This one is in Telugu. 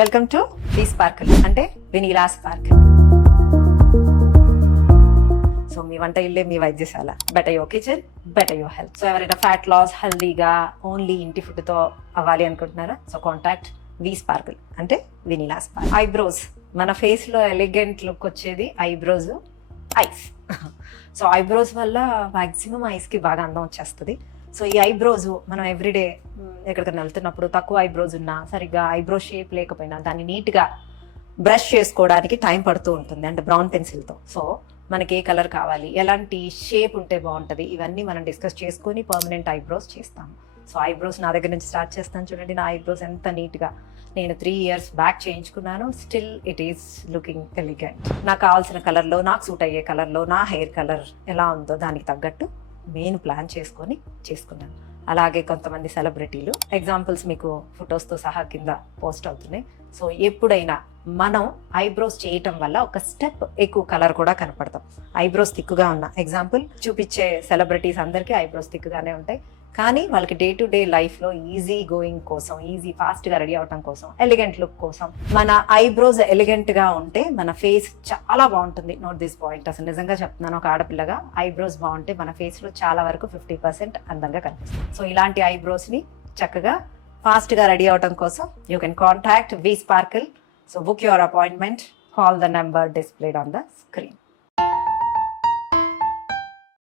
వెల్కమ్ టు వి స్పార్కిల్ అంటే వెనీలా స్పార్కిల్. సో మీ వంట ఇల్లే మీ వైద్యశాల. Better your kitchen, better your health. So ఎవరైనా ఫ్యాట్ లాస్ హెల్దీగా ఓన్లీ ఇంటి ఫుడ్తో అవ్వాలి అనుకుంటున్నారా? సో కాంటాక్ట్ వి స్పార్కిల్ అంటే వెనీలా స్పార్కిల్. ఐబ్రోస్, మన ఫేస్లో ఎలిగెంట్ లుక్ వచ్చేది ఐబ్రోస్, ఐస్. సో ఐబ్రోస్ వల్ల మ్యాక్సిమం ఐస్కి బాగా అందం వచ్చేస్తుంది. సో ఈ ఐబ్రోస్ మనం ఎవ్రీడే ఎక్కడికైనా వెళ్తున్నప్పుడు తక్కువ ఐబ్రోస్ ఉన్నా, సరిగ్గా ఐబ్రో షేప్ లేకపోయినా దాన్ని నీట్గా బ్రష్ చేసుకోవడానికి టైం పడుతూ ఉంటుంది, అంటే బ్రౌన్ పెన్సిల్తో. సో మనకి ఏ కలర్ కావాలి, ఎలాంటి షేప్ ఉంటే బాగుంటుంది, ఇవన్నీ మనం డిస్కస్ చేసుకొని పర్మనెంట్ ఐబ్రోస్ చేస్తాము. సో ఐబ్రోస్ నా దగ్గర నుంచి స్టార్ట్ చేస్తాను. చూడండి నా ఐబ్రోస్ ఎంత నీట్గా నేను 3 years బ్యాక్ చేయించుకున్నాను. Still it is looking elegant. నాకు కావాల్సిన కలర్లో, నాకు సూట్ అయ్యే కలర్లో, నా హెయిర్ కలర్ ఎలా ఉందో దానికి తగ్గట్టు మెయిన్ ప్లాన్ చేసుకున్నాను. అలాగే కొంతమంది సెలబ్రిటీలు ఎగ్జాంపుల్స్ మీకు ఫొటోస్తో సహా కింద పోస్ట్ అవుతున్నాయి. సో ఎప్పుడైనా మనం ఐబ్రోస్ చేయటం వల్ల ఒక స్టెప్ ఎక్కువ కలర్ కూడా కనపడతాం. ఐబ్రోస్ థిక్గా ఉన్న ఎగ్జాంపుల్ చూపించే సెలబ్రిటీస్ అందరికీ ఐబ్రోస్ థిక్గానే ఉంటాయి, కానీ వాళ్ళకి డే టు డే లైఫ్లో ఈజీ గోయింగ్ కోసం, ఈజీ ఫాస్ట్గా రెడీ అవడం కోసం, ఎలిగెంట్ లుక్ కోసం మన ఐబ్రోస్ ఎలిగెంట్గా ఉంటే మన ఫేస్ చాలా బాగుంటుంది. నోట్ దిస్ పాయింట్, అసలు నిజంగా చెప్తున్నాను. ఒక ఆడపిల్లగా ఐబ్రోస్ బాగుంటే మన ఫేస్లో చాలా వరకు 50% అందంగా కనిపిస్తుంది. సో ఇలాంటి ఐబ్రోస్ని చక్కగా ఫాస్ట్గా రెడీ అవడం కోసం you can contact we sparkle. So book your appointment, call the number displayed on the screen.